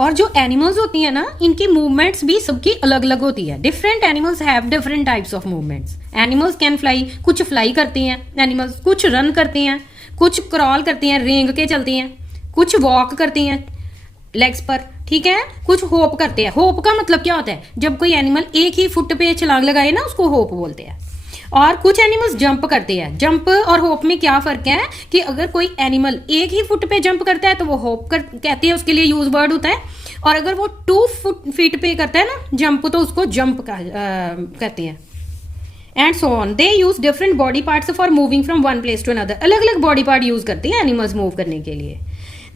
और जो एनिमल्स होती है ना, इनकी मूवमेंट्स भी सबकी अलग अलग होती है। Different animals have different types of movements. Animals can fly, कुछ फ्लाई करती हैं एनिमल्स, कुछ रन करती हैं, कुछ क्रॉल करती हैं, रेंग के चलती हैं, कुछ वॉक करती हैं लेग्स पर, ठीक है, कुछ होप करते हैं। होप का मतलब क्या होता है, जब कोई एनिमल एक ही फुट पे छलांग लगाए ना, उसको होप बोलते हैं। और कुछ एनिमल्स जंप करते हैं। जंप और होप में क्या फर्क है कि अगर कोई एनिमल एक ही फुट पे जंप करता है तो वो होप कहते हैं, उसके लिए यूज वर्ड होता है। और अगर वो 2 फीट पे करता है ना जंप, तो उसको जंप कहते हैं। And so on. They use different body parts for moving from one place to another. अलग अलग बॉडी पार्ट यूज करते हैं एनिमल्स मूव करने के लिए।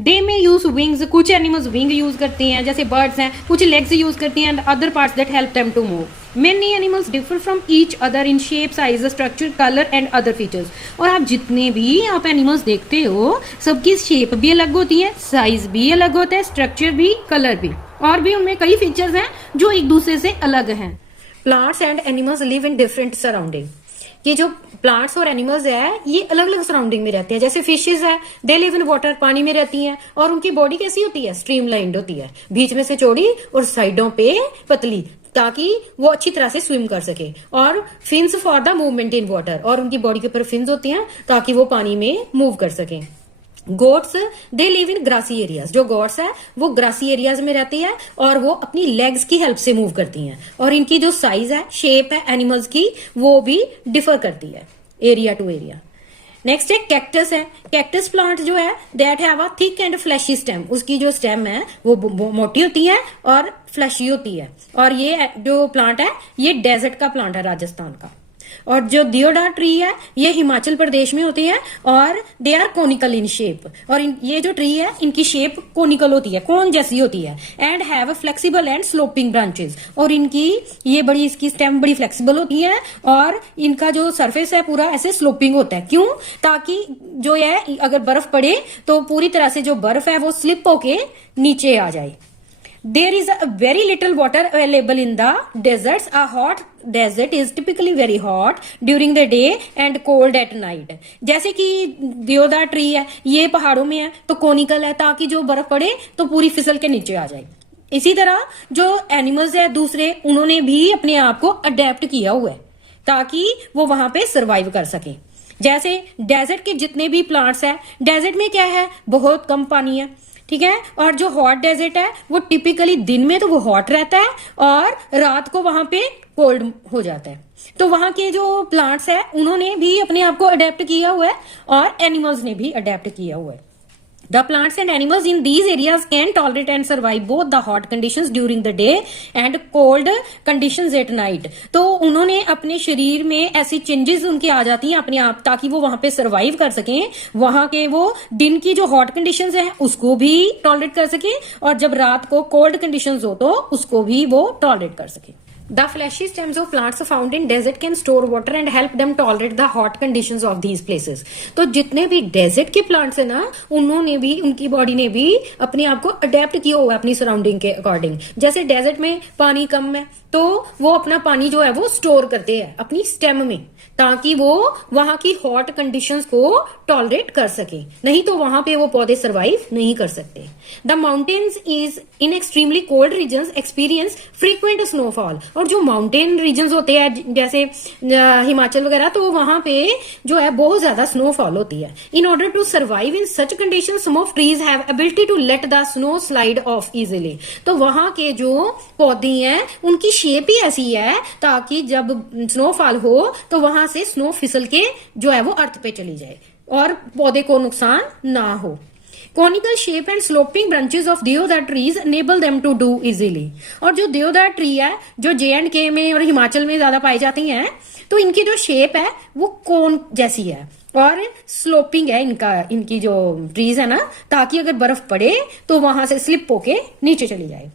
दे में यूज विंग्स। कुछ एनिमल्स विंग यूज करती हैं, जैसे बर्ड्स हैं, कुछ लेग्स यूज करती हैं, and other parts that help them to move. Many animals differ from each other in shape, size, structure, colour and other features. और आप जितने भी आप एनिमल्स देखते हो, सबकी शेप भी अलग होती है, साइज भी अलग होता है, स्ट्रक्चर भी, कलर भी, और भी उनमें कई फीचर्स हैं जो एक दूसरे से अलग हैं। Plants and animals live in different surrounding. ये जो प्लांट्स और एनिमल्स है, ये अलग अलग सराउंडिंग में रहते हैं। जैसे फिशेस है, दे लिव इन वाटर, पानी में रहती हैं, और उनकी बॉडी कैसी होती है, स्ट्रीमलाइंड होती है, बीच में से चौड़ी और साइडों पे पतली, ताकि वो अच्छी तरह से स्विम कर सके। और fins for the movement in water, और उनकी बॉडी के ऊपर फिन्स होती हैं ताकि वो पानी में मूव कर सके। Goats they live in grassy areas. जो गोट्स है वो ग्रासी एरियाज में रहती है और वो अपनी लेग्स की हेल्प से मूव करती हैं। और इनकी जो साइज है, शेप है एनिमल्स की, वो भी डिफर करती है एरिया टू एरिया। नेक्स्ट है कैक्टस है। कैक्टस प्लांट जो है, that have a thick and fleshy stem. उसकी जो स्टेम है वो मोटी होती है और फ्लैशी होती है। और ये जो प्लांट है, ये डेजर्ट का प्लांट है, राजस्थान का। और जो दियोडार ट्री है, ये हिमाचल प्रदेश में होती है और they are conical in shape. और ये जो ट्री है, इनकी शेप कोनिकल होती है, कोन जैसी होती है। And have flexible and sloping branches. और इनकी ये बड़ी, इसकी स्टेम बड़ी फ्लेक्सिबल होती है और इनका जो सरफेस है पूरा ऐसे स्लोपिंग होता है। क्यों? ताकि जो है, अगर बर्फ पड़े तो पूरी तरह से जो बर्फ है वो स्लिप होके नीचे आ जाए। There is a very little water available in the deserts. A hot desert is typically very hot during the day and cold at night. जैसे कि देवदार ट्री है, ये पहाड़ों में है तो कोनिकल है, ताकि जो बर्फ पड़े तो पूरी फिसल के नीचे आ जाए। इसी तरह जो एनिमल्स है दूसरे, उन्होंने भी अपने आप को अडेप्ट किया हुआ है ताकि वो वहां पे सरवाइव कर सके। जैसे डेजर्ट के जितने भी प्लांट्स है, डेजर्ट में क्या है, बहुत कम पानी है, ठीक है। और जो हॉट डेजर्ट है वो टिपिकली दिन में तो वो हॉट रहता है और रात को वहां पे कोल्ड हो जाता है। तो वहां के जो प्लांट्स है, उन्होंने भी अपने आप को अडेप्ट किया हुआ है और एनिमल्स ने भी अडेप्ट किया हुआ है। The plants and animals in these areas can tolerate and survive both the hot conditions during the day and cold conditions at night. तो उन्होंने अपने शरीर में ऐसी चेंजेस उनकी आ जाती हैं अपने आप, ताकि वो वहां पे सरवाइव कर सकें। वहां के वो दिन की जो हॉट कंडीशंस हैं उसको भी टॉलरेट कर सकें, और जब रात को कोल्ड कंडीशंस हो तो उसको भी वो टॉलरेट कर सकें। The fleshy stems of plants found in desert can store water and help them tolerate the hot conditions of these places. तो जितने भी डेजर्ट के प्लांट्स है ना, उन्होंने भी, उनकी बॉडी ने भी अपने आप को अडेप्ट किया हुआ है अपनी सराउंडिंग के अकॉर्डिंग। जैसे डेजर्ट में पानी कम है तो वो अपना पानी जो है वो स्टोर करते हैं अपनी स्टेम में, ताकि वो वहां की हॉट कंडीशंस को टॉलरेट कर सके, नहीं तो वहां पे वो पौधे सरवाइव नहीं कर सकते। The mountains is in extremely cold regions experience frequent snowfall. और जो माउंटेन रीजन्स होते हैं जैसे हिमाचल वगैरह, तो वहां पे जो है बहुत ज्यादा स्नोफॉल होती है। In order to survive in such condition, some of trees have ability to let the snow slide off easily. तो वहां के जो पौधे हैं उनकी शेप ही ऐसी है ताकि जब स्नोफॉल हो तो वहां से स्नो फिसल के जो है वो अर्थ पे चली जाए और पौधे को नुकसान ना हो। Conical shape and sloping branches of deodar trees enable them to do easily. और जो देवदार ट्री है, जो J&K में और हिमाचल में ज्यादा पाई जाती हैं, तो इनकी जो शेप है वो कोन जैसी है और स्लोपिंग है इनकी जो ट्रीज है ना, ताकि अगर बर्फ पड़े तो वहां से स्लिप होके नीचे चली जाए।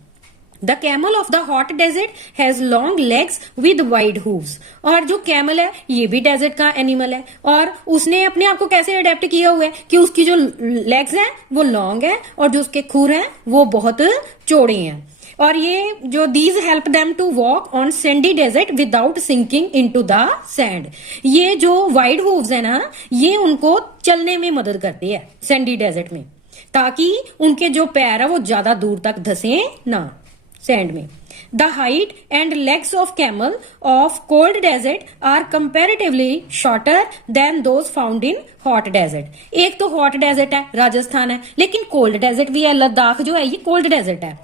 The camel of the hot desert has long legs with wide hooves. और जो कैमल है ये भी डेजर्ट का एनिमल है और उसने अपने आप को कैसे अडेप्ट किया हुआ है कि उसकी जो लेग्स हैं वो लॉन्ग है और जो उसके खुर हैं वो बहुत चौड़े हैं। और ये जो these help them to walk on sandy desert without sinking into the sand. ये जो वाइड हूव्स है ना, ये उनको चलने में मदद करती है सैंडी डेजर्ट में। ताकि उनके जो पैर है वो ज्यादा दूर तक धसे ना सैंड में। The height and legs of camel of cold desert are comparatively shorter than those found in hot desert। एक तो हॉट डेजर्ट है, राजस्थान है, लेकिन कोल्ड डेजर्ट भी है, लद्दाख जो है ये कोल्ड डेजर्ट है,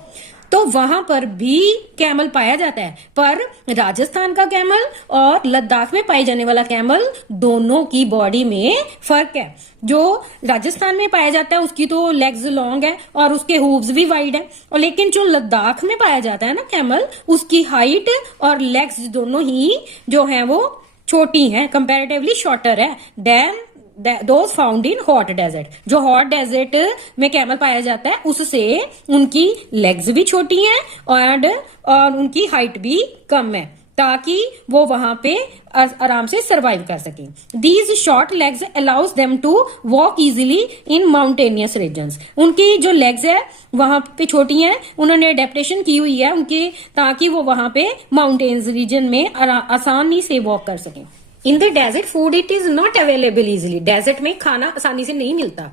तो वहां पर भी कैमल पाया जाता है। पर राजस्थान का कैमल और लद्दाख में पाए जाने वाला कैमल दोनों की बॉडी में फर्क है। जो राजस्थान में पाया जाता है उसकी तो लेग्स लॉन्ग है और उसके हूव्स भी वाइड है, और लेकिन जो लद्दाख में पाया जाता है ना कैमल, उसकी हाइट और लेग्स दोनों ही जो है वो छोटी हैं, कंपैरेटिवली शॉर्टर है than those found in hot desert. जो हॉट डेजर्ट में कैमल पाया जाता है उससे उनकी लेग्स भी छोटी हैं और उनकी हाइट भी कम है, ताकि वो वहां पे आराम से सरवाइव कर सके। These short legs allows them to walk easily in mountainous regions. उनकी जो लेग्स है वहां पे छोटी हैं, उन्होंने अडेप्टेशन की हुई है उनकी, ताकि वो वहां पे माउंटेन्स रीजन में आसानी से वॉक कर सके। In the desert food it is not available easily. Desert में खाना आसानी से नहीं मिलता।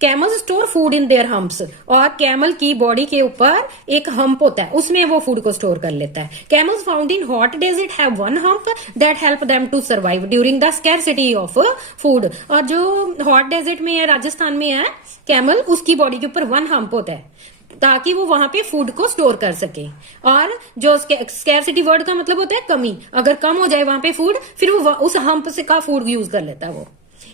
Camels store food in their humps, और कैमल की बॉडी के ऊपर एक हम्प होता है, उसमें वो फूड को स्टोर कर लेता है। Camels found in hot desert have one hump that help them to survive during the scarcity of food. और जो हॉट डेजर्ट में है, राजस्थान में है कैमल, उसकी बॉडी के ऊपर वन हम्प होता है ताकि वो वहां पे फूड को स्टोर कर सके। और जो स्कैरसिटी वर्ड का मतलब होता है कमी, अगर कम हो जाए वहां पे फूड, फिर वो उस हम्प से का फूड यूज कर लेता है वो।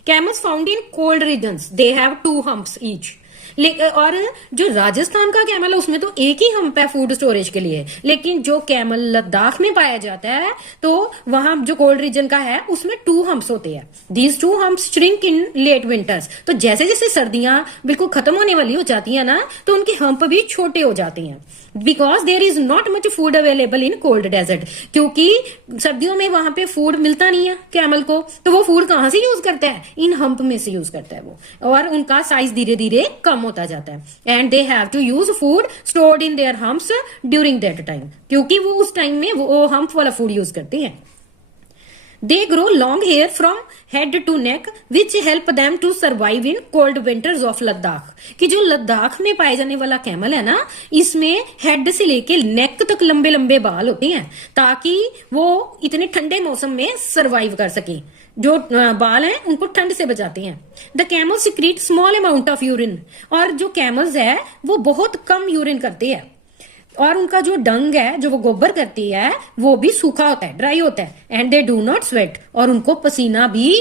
Camels found in cold regions they have 2 humps each. और जो राजस्थान का कैमल है उसमें तो एक ही हम्प है फूड स्टोरेज के लिए, लेकिन जो कैमल लद्दाख में पाया जाता है तो वहां जो कोल्ड रीजन का है उसमें 2 हम्प्स होते हैं। These 2 humps shrink in late winters. तो जैसे जैसे सर्दियां बिल्कुल खत्म होने वाली हो जाती है ना, तो उनके हम्प भी छोटे हो जाते हैं। Because there is not much food available in cold desert, क्योंकि सर्दियों में वहां पे फूड मिलता नहीं है कैमल को, तो वो फूड कहां से यूज करता है, इन हम्प में से यूज करता है वो, और उनका साइज धीरे धीरे कम होता जाता है। And they have to use food stored in their humps during that time, क्योंकि वो उस टाइम में वो हम्प वाला फूड यूज करते हैं। They grow long hair from head to neck, which help them to survive in cold winters of Ladakh। कि जो लद्दाख में पाए जाने वाला कैमल है ना, इसमें हेड से लेके नेक तक लंबे लंबे बाल होते हैं, ताकि वो इतने ठंडे मौसम में सरवाइव कर सके। जो बाल हैं उनको ठंड से बचाते हैं। The camel secrete small amount of urine, और जो कैमल्स है वो बहुत कम यूरिन करते हैं, और उनका जो डंग है जो वो गोबर करती है वो भी सूखा होता है, ड्राई होता है। And they do not sweat, और उनको पसीना भी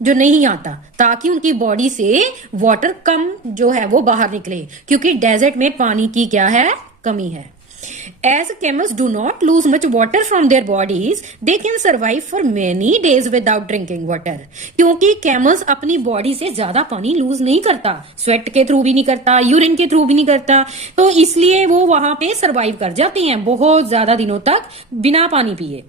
जो नहीं आता, ताकि उनकी बॉडी से वाटर कम जो है वो बाहर निकले, क्योंकि डेजर्ट में पानी की क्या है, कमी है। As camels do not lose much water from their bodies, they can survive for many days without drinking water। क्योंकि कैमल्स अपनी बॉडी से ज्यादा पानी लूज नहीं करता, स्वेट के थ्रू भी नहीं करता, यूरिन के थ्रू भी नहीं करता, तो इसलिए वो वहां पे सरवाइव कर जाते हैं बहुत ज्यादा दिनों तक बिना पानी पिए।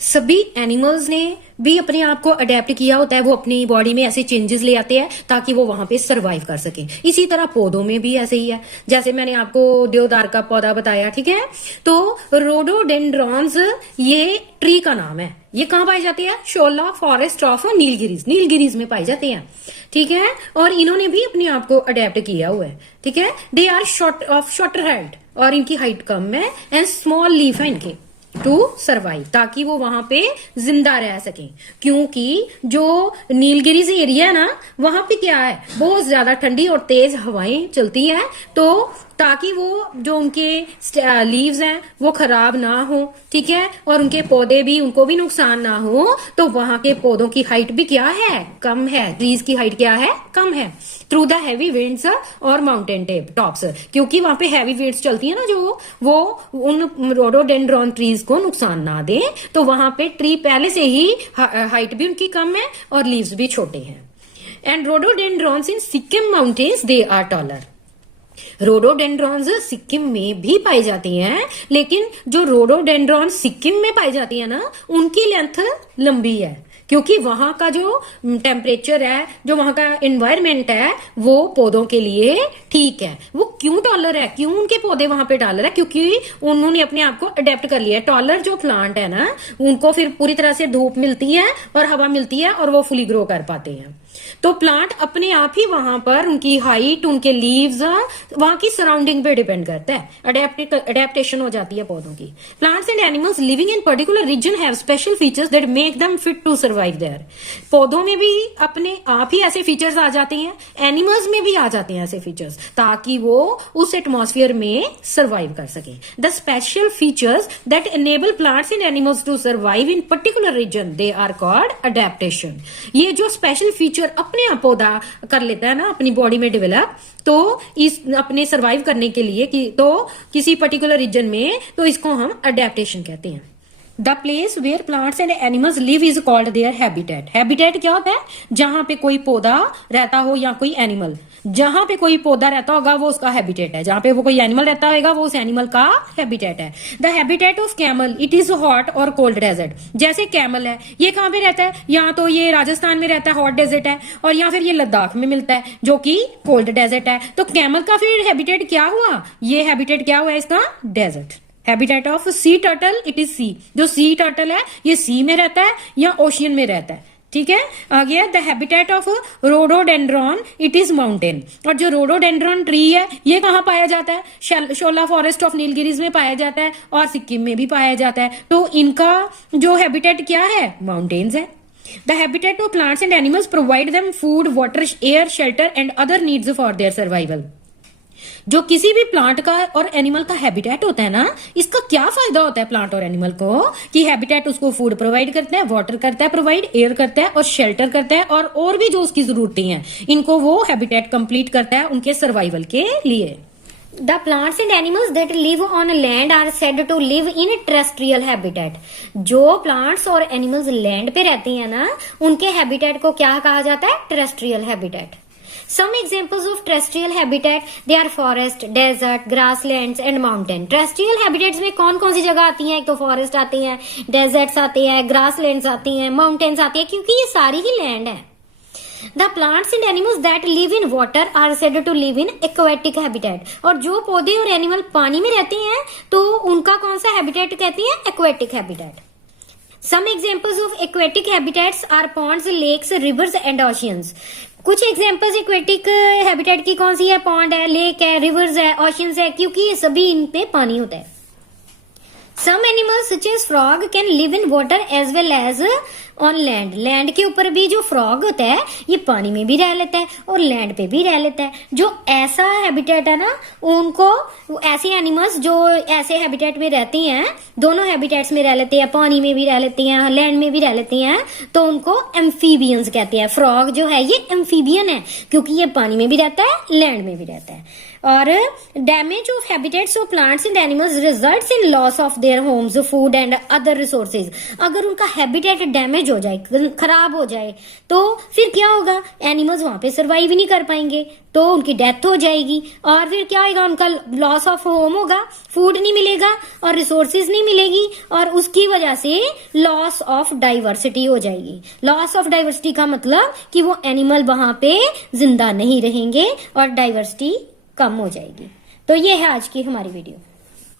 सभी एनिमल्स ने भी अपने आप को अडेप्ट किया होता है, वो अपनी बॉडी में ऐसे चेंजेस ले आते हैं ताकि वो वहां पे सरवाइव कर सके। इसी तरह पौधों में भी ऐसे ही है, जैसे मैंने आपको देवदार का पौधा बताया, ठीक है, तो रोडोडेंड्रॉन्स ये ट्री का नाम है। ये कहाँ पाए जाते हैं, शोला फॉरेस्ट ऑफ नीलगिरीज में पाए जाते हैं, ठीक है। और इन्होंने भी अपने आप को अडेप्ट किया हुआ है, ठीक है। दे आर शॉर्टर हेड, और इनकी हाइट कम है, एंड स्मॉल लीफ है इनके टू सर्वाइव, ताकि वो वहां पे जिंदा रह सके। क्योंकि जो नीलगिरीज एरिया है ना, वहां पे क्या है, बहुत ज्यादा ठंडी और तेज हवाएं चलती है, तो ताकि वो जो उनके लीव्स हैं वो खराब ना हो, ठीक है, और उनके पौधे भी, उनको भी नुकसान ना हो, तो वहां के पौधों की हाइट भी क्या है, कम है। ट्रीज की हाइट क्या है, कम है। थ्रू द हैवी विंड्स और माउंटेन टॉप्स, क्योंकि वहां पे हैवी विंड्स चलती है ना, जो वो उन रोडोडेंड्रॉन ट्रीज को नुकसान ना दे, तो वहां पे ट्री पहले से ही हाइट भी उनकी कम है और लीव्स भी छोटे हैं। And rhododendrons in Sikkim mountains they are taller. Rhododendrons Sikkim में भी पाई जाती हैं, लेकिन जो रोडोडेंड्रॉन्स सिक्किम में पाई जाती है ना, उनकी लेंथ लंबी है, क्योंकि वहां का जो टेम्परेचर है, जो वहां का एनवायरमेंट है, वो पौधों के लिए ठीक है। वो क्यों टॉलर है, क्यों उनके पौधे वहां पे टॉलर है, क्योंकि उन्होंने अपने आप को अडेप्ट कर लिया है। टॉलर जो प्लांट है ना, उनको फिर पूरी तरह से धूप मिलती है और हवा मिलती है, और वो फुली ग्रो कर पाते हैं। तो प्लांट अपने आप ही वहां पर उनकी हाइट, उनके लीव्स, वहां की सराउंडिंग पे डिपेंड करता है, अडेप्टेशन हो जाती है पौधों की। Plants and animals living in particular region have special features that make them fit to survive there. पौधों में भी अपने आप ही ऐसे फीचर्स आ जाते हैं, एनिमल्स में भी आ जाते हैं ऐसे फीचर्स, ताकि वो उस एटमॉस्फेयर में सर्वाइव कर सके। The special features that enable plants and animals to survive in particular region they are called adaptation. ये जो स्पेशल फीचर अपने आप पौधा कर लेता है ना अपनी बॉडी में डेवलप, तो इस अपने सर्वाइव करने के लिए तो किसी पर्टिकुलर रीजन में, तो इसको हम अडेप्टेशन कहते हैं। The place where plants and animals live is called their habitat. Habitat क्या होता है? जहां पे कोई पौधा रहता हो या कोई एनिमल, जहां पे कोई पौधा रहता होगा वो उसका हैबिटेट है, जहां पे वो कोई एनिमल रहता होगा वो उस एनिमल का हैबिटेट है। The habitat of camel, it is hot और कोल्ड डेजर्ट। जैसे कैमल है, ये कहां पे रहता है? या तो ये राजस्थान में रहता है, हॉट डेजर्ट है, और या फिर ये लद्दाख में मिलता है जो कि कोल्ड डेजर्ट है। तो कैमल का फिर हैबिटेट क्या हुआ? ये हैबिटेट क्या हुआ इसका? Desert. Habitat of sea turtle, it is sea. जो सी टर्टल है ये सी में रहता है या ओशियन में रहता है, ठीक है। आगे the habitat of rhododendron, it is mountain. और जो रोडोडेंड्रॉन ट्री है ये कहाँ पाया जाता है? शोला फॉरेस्ट ऑफ नीलगिरीज में पाया जाता है और सिक्किम में भी पाया जाता है। तो इनका जो हैबिटेट क्या है? माउंटेन्स है। The habitat of plants and animals provide them food, water, air, shelter and other needs for their survival. जो किसी भी प्लांट का और एनिमल का हैबिटेट होता है ना, इसका क्या फायदा होता है प्लांट और एनिमल को? कि हैबिटेट उसको फूड प्रोवाइड करता है, वाटर करता है प्रोवाइड, एयर करता है और शेल्टर करता है, और भी जो उसकी जरूरतें हैं इनको वो हैबिटेट कंप्लीट करता है उनके सर्वाइवल के लिए। The plants and animals that live on land are said to live in terrestrial habitat. जो plants और animals land पे रहते हैं ना, उनके habitat को क्या कहा जाता है? terrestrial habitat. Some examples of terrestrial habitat, they are forest, desert, grasslands and mountain. terrestrial habitats में कौन कौन सी जगह आती हैं? एक तो forest आती हैं, deserts आती हैं, grasslands आती हैं, mountains आती हैं, क्योंकि ये सारी ही land है। The plants and animals that live in water are said to live in aquatic habitat. और जो पौधे और एनिमल पानी में रहते हैं तो उनका कौन सा हैबिटेट कहते हैं? aquatic habitat. Some examples of aquatic habitats are ponds, lakes, rivers and oceans. कुछ एग्जाम्पल्स एक्वेटिक हैबिटेट की कौन सी है? पॉन्ड है, लेक है, रिवर्स है, ओशियंस है, क्योंकि ये सभी इन पे पानी होता है। Some animals such as frog can live in water as well as on land. Land के ऊपर भी जो फ्रॉग होता है ये पानी में भी रह लेता है और लैंड पे भी रह लेता है। जो ऐसा हैबिटेट है ना, उनको ऐसे एनिमल्स जो ऐसे हैबिटेट में रहती हैं, दोनों हैबिटेट्स में रह लेते हैं, पानी में भी रह लेती हैं, लैंड में भी रह लेती हैं, तो उनको एम्फीबियंस कहते हैं। फ्रॉग जो है ये एम्फीबियन है क्योंकि ये पानी में भी रहता है, लैंड में भी रहता है। और damage of habitats of plants and animals results in loss of their homes, food and other resources. अगर उनका हैबिटेट डैमेज हो जाए, खराब हो जाए, तो फिर क्या होगा? एनिमल्स वहां पे सर्वाइव ही नहीं कर पाएंगे, तो उनकी डेथ हो जाएगी। और फिर क्या होगा? उनका लॉस ऑफ होम होगा, फूड नहीं मिलेगा और रिसोर्सेज नहीं मिलेगी, और उसकी वजह से लॉस ऑफ डाइवर्सिटी हो जाएगी। लॉस ऑफ डाइवर्सिटी का मतलब कि वो एनिमल वहां पे जिंदा नहीं रहेंगे और डाइवर्सिटी कम हो जाएगी। तो ये है आज की हमारी वीडियो।